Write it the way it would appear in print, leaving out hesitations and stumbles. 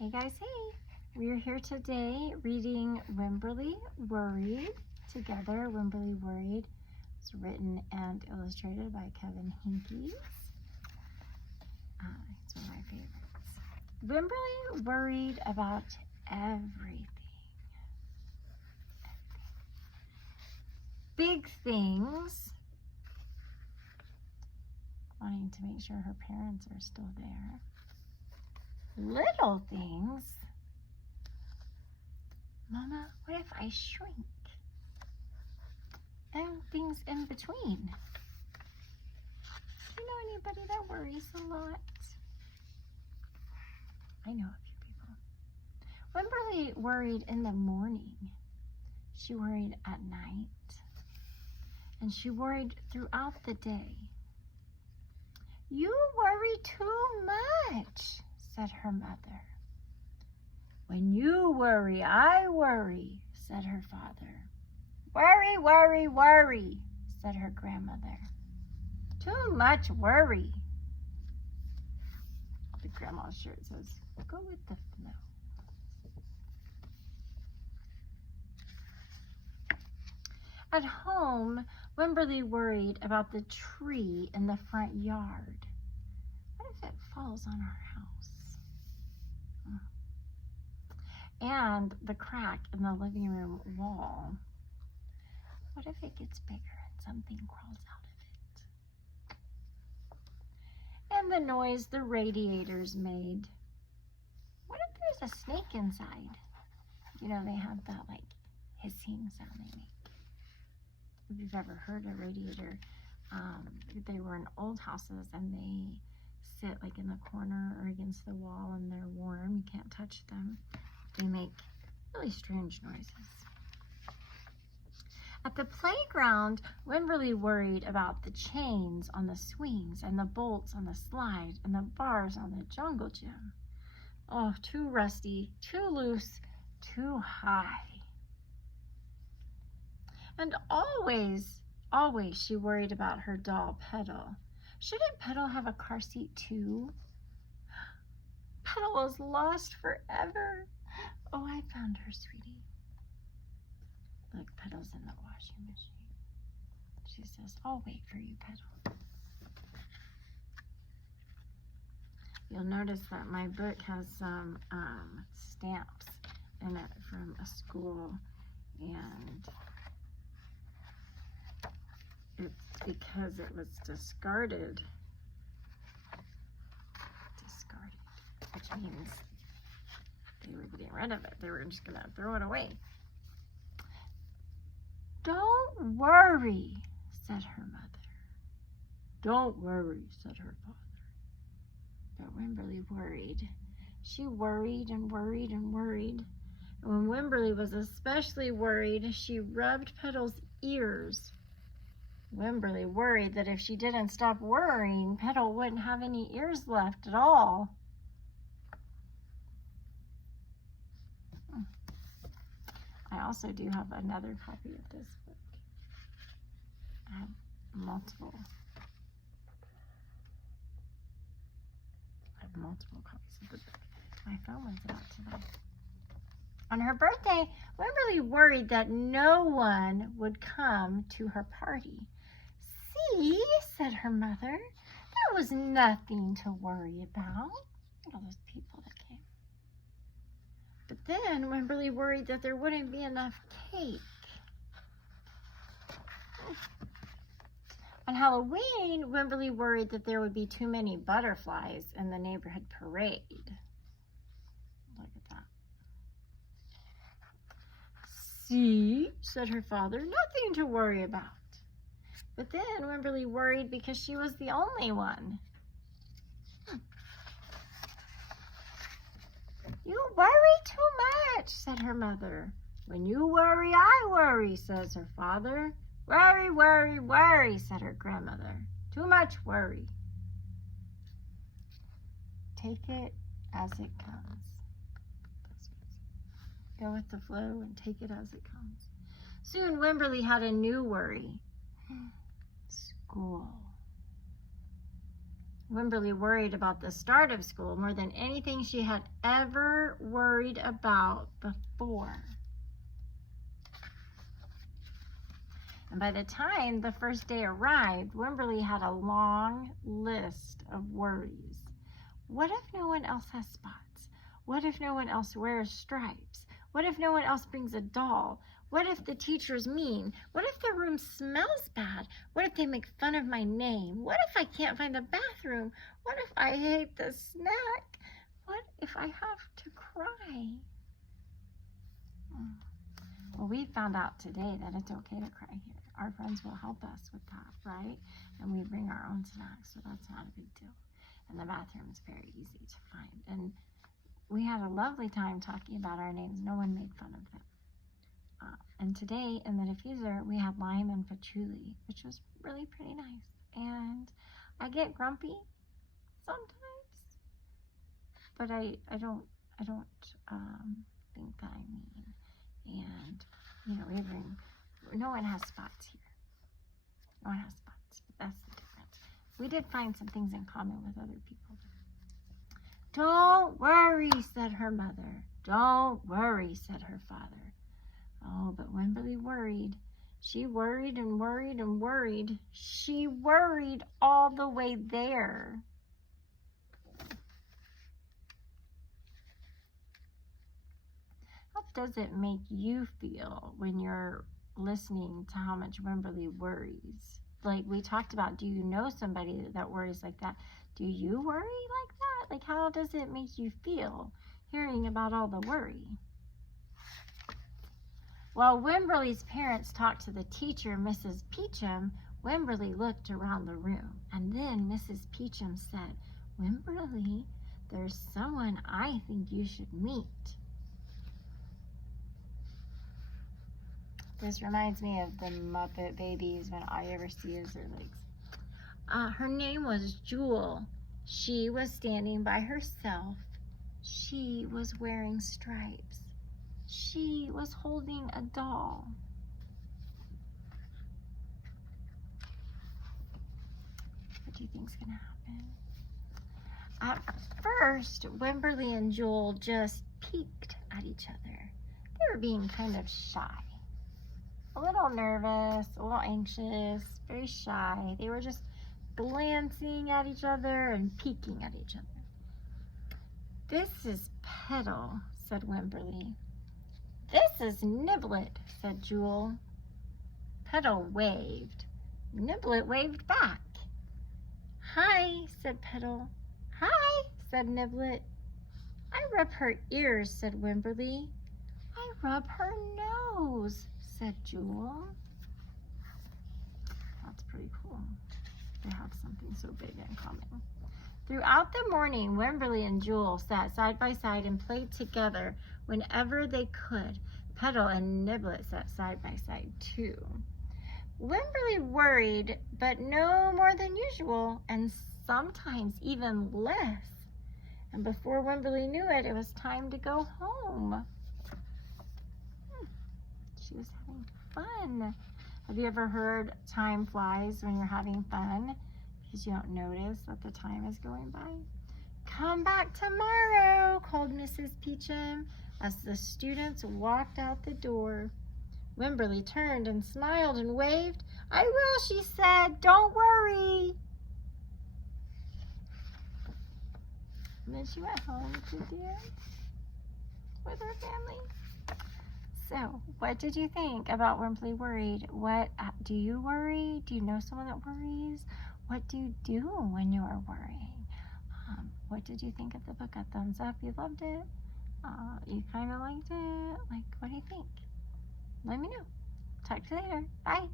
Hey guys, hey! We are here today reading Wemberly Worried together. Wemberly Worried is written and illustrated by Kevin Henkes. It's one of my favorites. Wemberly worried about everything. Big things, wanting to make sure her parents are still there. Little things. Mama, what if I shrink? And things in between. Do you know anybody that worries a lot? I know a few people. Wemberly worried in the morning. She worried at night. And she worried throughout the day. You worry too much, said her mother. When you worry, I worry, said her father. Worry, worry, worry, said her grandmother. Too much worry. The grandma's shirt says, go with the flow. At home, Wemberly worried about the tree in the front yard. What if it falls on our house? And the crack in the living room wall. What if it gets bigger and something crawls out of it? And the noise the radiators made. What if there's a snake inside? You know, they have that like hissing sound they make. If you've ever heard a radiator, they were in old houses and they sit like in the corner or against the wall and they're warm. You can't touch them. They make really strange noises. At the playground, Wemberly worried about the chains on the swings and the bolts on the slide and the bars on the jungle gym. Oh, too rusty, too loose, too high. And always she worried about her doll, Petal. Shouldn't Petal have a car seat too? Petal was lost forever. Oh, I found her, sweetie. Look, Petal's in the washing machine. She says, I'll wait for you, Petal. You'll notice that my book has some stamps in it from a school, and it's because it was discarded, which means they were getting rid of it. They were just gonna throw it away. Don't worry, said her mother. Don't worry, said her father. But Wemberly worried. She worried and worried and worried. And when Wemberly was especially worried, she rubbed Petal's ears. Wemberly worried that if she didn't stop worrying, Petal wouldn't have any ears left at all. I also do have another copy of this book. I have multiple copies of the book. My phone was out today. On her birthday, Wemberly worried that no one would come to her party. See, said her mother, there was nothing to worry about. Look at all those people that came. But then Wemberly worried that there wouldn't be enough cake. On Halloween, Wemberly worried that there would be too many butterflies in the neighborhood parade. Look at that. See, said her father, nothing to worry about. But then Wemberly worried because she was the only one. You worry too much, said her mother. When you worry, I worry, says her father. Worry, worry, worry, said her grandmother. Too much worry. Take it as it comes. Go with the flow and take it as it comes. Soon Wemberly had a new worry. School. Wemberly worried about the start of school more than anything she had ever worried about before. And by the time the first day arrived, Wemberly had a long list of worries. What if no one else has spots? What if no one else wears stripes? What if no one else brings a doll? What if the teacher's mean? What if the room smells bad? What if they make fun of my name? What if I can't find the bathroom? What if I hate the snack? What if I have to cry? Well, we found out today that it's okay to cry here. Our friends will help us with that, right? And we bring our own snacks, so that's not a big deal. And the bathroom is very easy to find. And we had a lovely time talking about our names. No one made fun of them. And today in the diffuser, we had lime and patchouli, which was really pretty nice. And I get grumpy sometimes, but I don't think that I'm mean. And you know, no one has spots here. No one has spots. But that's the difference. We did find some things in common with other people. Don't worry, said her mother. Don't worry, said her father. Oh, but Wemberly worried. She worried and worried and worried. She worried all the way there. How does it make you feel when you're listening to how much Wemberly worries? Like we talked about, do you know somebody that worries like that? Do you worry like that? Like how does it make you feel hearing about all the worry? While Wemberly's parents talked to the teacher, Mrs. Peachum, Wemberly looked around the room. And then Mrs. Peachum said, Wemberly, there's someone I think you should meet. This reminds me of the Muppet Babies when all you ever see is their legs. Her name was Jewel. She was standing by herself. She was wearing stripes. She was holding a doll. What do you think's gonna happen? At first, Wemberly and Jewel just peeked at each other. They were being kind of shy. A little nervous, a little anxious, very shy. They were just glancing at each other and peeking at each other. This is Petal, said Wemberly. This is Niblet, said Jewel. Petal waved. Niblet waved back. Hi, said Petal. Hi, said Niblet. I rub her ears, said Wemberly. I rub her nose, said Jewel. That's pretty cool. They have something so big in common. Throughout the morning, Wemberly and Jewel sat side by side and played together whenever they could. Petal and Niblet sat side by side too. Wemberly worried, but no more than usual, and sometimes even less. And before Wemberly knew it, it was time to go home. She was having fun. Have you ever heard time flies when you're having fun? Because you don't notice that the time is going by. Come back tomorrow, called Mrs. Peachum as the students walked out the door. Wemberly turned and smiled and waved. I will, she said. Don't worry. And then she went home to dance with her family. So, what did you think about Wemberly Worried? What do you worry? Do you know someone that worries? What do you do when you are worrying? What did you think of the book? A thumbs up? You loved it? You kind of liked it? Like, what do you think? Let me know. Talk to you later. Bye.